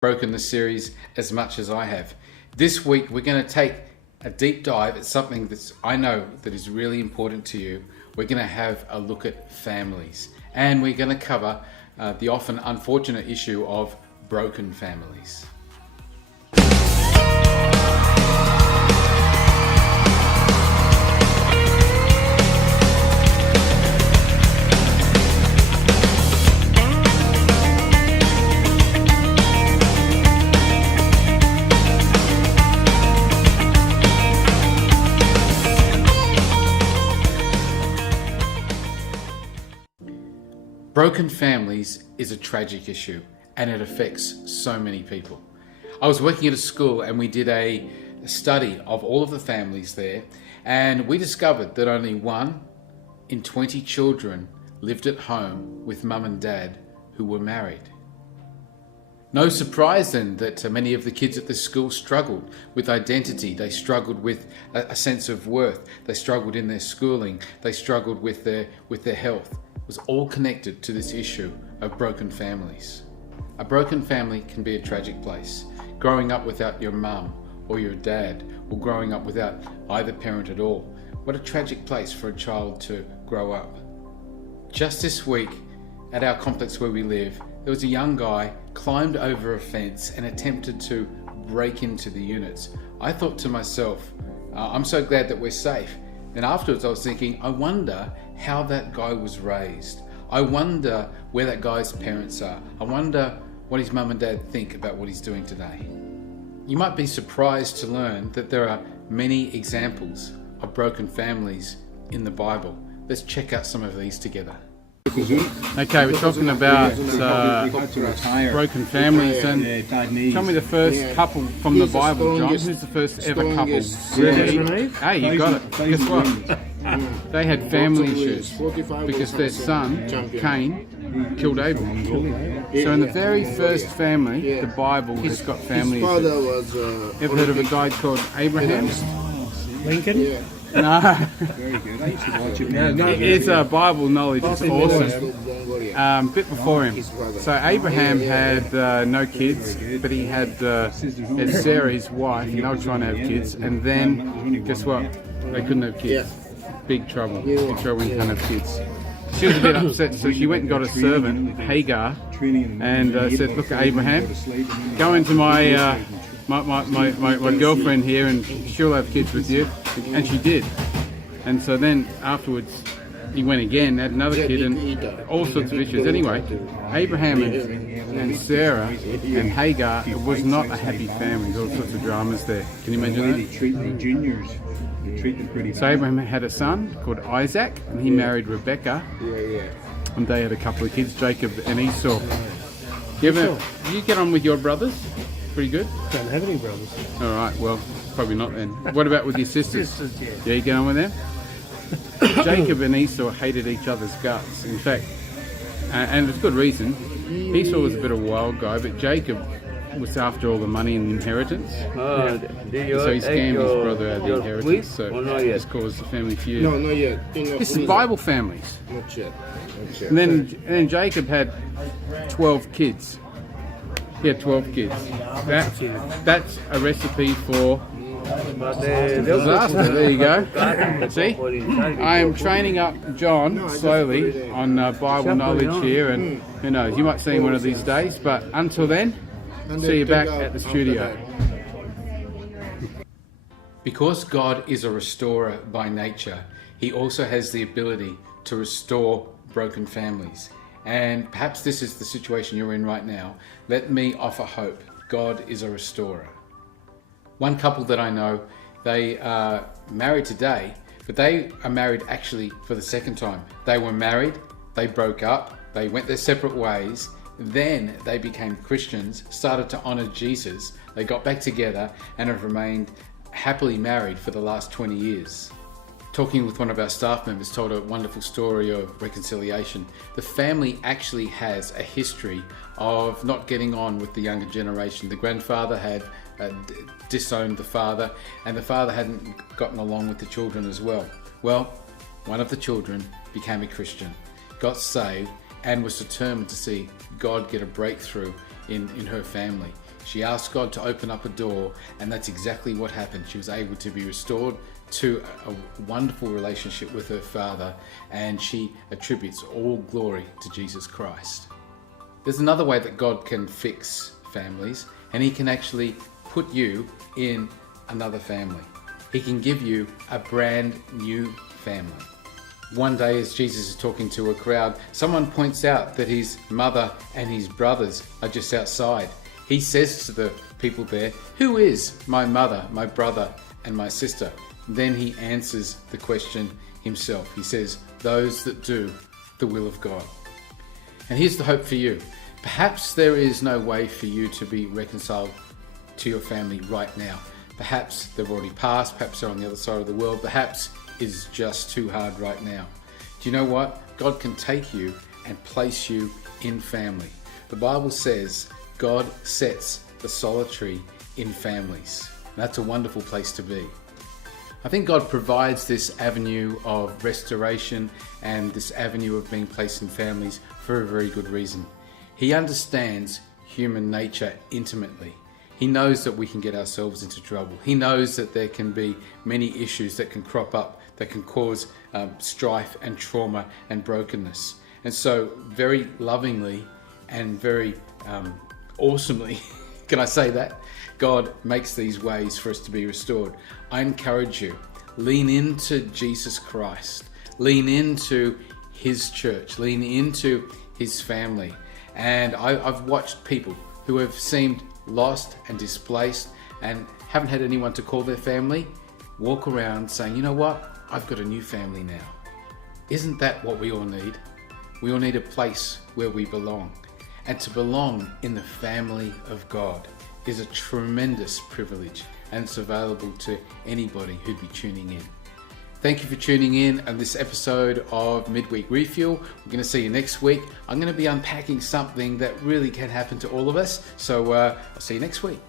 broken the series as much as I have. This week we're going to take a deep dive at something that I know that is really important to you. We're going to have a look at families, and we're going to cover the often unfortunate issue of broken families. Broken families is a tragic issue, and it affects so many people. I was working at a school and we did a study of all of the families there, and we discovered that only 1 in 20 children lived at home with mum and dad who were married. No surprise then that many of the kids at this school struggled with identity. They struggled with a sense of worth. They struggled in their schooling. They struggled with their health. It was all connected to this issue of broken families. A broken family can be a tragic place. Growing up without your mum or your dad, or growing up without either parent at all. What a tragic place for a child to grow up. Just this week, at our complex where we live, there was a young guy climbed over a fence and attempted to break into the units. I thought to myself, I'm so glad that we're safe. And afterwards I was thinking, I wonder how that guy was raised. I wonder where that guy's parents are. I wonder what his mum and dad think about what he's doing today. You might be surprised to learn that there are many examples of broken families in the Bible. Let's check out some of these together. Okay, we're talking about broken families, and tell me the first couple from the Bible, John. Who's the first ever couple? Really? Hey, you got it. Guess what? They had family issues because their son, Cain, killed Abel. So in the very first family, the Bible has got family issues. Ever heard of a guy called Abraham? Lincoln? No. Very good. I used to watch it. It's Bible knowledge. It's awesome. Bit before him. So Abraham had no kids, but he had Sarah, his wife, and they were trying to have kids. And then, guess what? They couldn't have kids. Big trouble. Big trouble when you can't have kids. She was a bit upset, so she went and got a servant, Hagar, and said, "Look, Abraham, go into my girlfriend here, and she'll have kids with you." And she did. And so then afterwards he went again, had another kid, and all sorts of issues. Anyway, Abraham and Sarah and Hagar, it was not a happy family. There were all sorts of dramas there. Can you imagine that? They treat the juniors. They treat them pretty bad. So Abraham had a son called Isaac, and he married Rebecca. And they had a couple of kids, Jacob and Esau. Do you get on with your brothers? Pretty good? Don't have any brothers. All right, well, probably not then. What about with your sisters? Sisters, yeah. Yeah, you get on with them? Jacob and Esau hated each other's guts. In fact, and there's good reason. Esau was a bit of a wild guy, but Jacob was after all the money and the inheritance. So he scammed his brother out of the inheritance. So this caused a family feud. No, not yet. This is Bible families. Not yet. And then Jacob had 12 kids. He had 12 kids. That's a recipe for disaster. There you go. See? I am training up John slowly on Bible knowledge here, and who knows, you might see him one of these days, but until then, see you back at the studio. Because God is a restorer by nature, He also has the ability to restore broken families. And perhaps this is the situation you're in right now. Let me offer hope. God is a restorer. One couple that I know, they are married today, but they are married actually for the second time. They were married, they broke up, they went their separate ways, then they became Christians, started to honor Jesus, they got back together and have remained happily married for the last 20 years. Talking with one of our staff members, told a wonderful story of reconciliation. The family actually has a history of not getting on with the younger generation. The grandfather had disowned the father, and the father hadn't gotten along with the children as well. Well, one of the children became a Christian, got saved, and was determined to see God get a breakthrough in her family. She asked God to open up a door, and that's exactly what happened. She was able to be restored to a wonderful relationship with her father, and she attributes all glory to Jesus Christ. There's another way that God can fix families, and he can actually put you in another family. He can give you a brand new family. One day, as Jesus is talking to a crowd, someone points out that his mother and his brothers are just outside. He says to the people there, "Who is my mother, my brother, and my sister?" Then he answers the question himself. He says, "Those that do the will of God." And here's the hope for you. Perhaps there is no way for you to be reconciled to your family right now. Perhaps they've already passed, perhaps they're on the other side of the world, perhaps it's just too hard right now. Do you know what? God can take you and place you in family. The Bible says God sets the solitary in families. And that's a wonderful place to be. I think God provides this avenue of restoration and this avenue of being placed in families for a very good reason. He understands human nature intimately. He knows that we can get ourselves into trouble. He knows that there can be many issues that can crop up, that can cause strife and trauma and brokenness. And so very lovingly and very awesomely, can I say that? God makes these ways for us to be restored. I encourage you, lean into Jesus Christ. Lean into his church. Lean into his family. And I've watched people who have seemed lost and displaced and haven't had anyone to call their family walk around saying, "You know what? I've got a new family now." Isn't that what we all need? We all need a place where we belong. And to belong in the family of God is a tremendous privilege, and it's available to anybody who'd be tuning in. Thank you for tuning in on this episode of Midweek Refuel. We're going to see you next week. I'm going to be unpacking something that really can happen to all of us. So I'll see you next week.